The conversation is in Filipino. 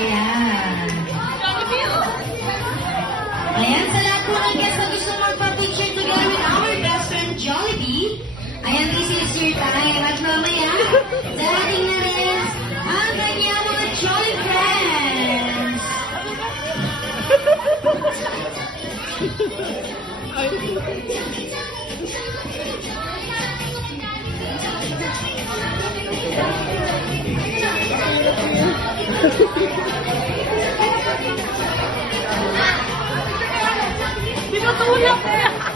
Ayan. Ayan, sa lahat po ng guests na gusto magpa-picture together with our best friend Jollibee. Ayan, this is your time. At mamaya, darating na rin ang kanyang mga Jolly friends. Tinutulak niya! Tinutulak!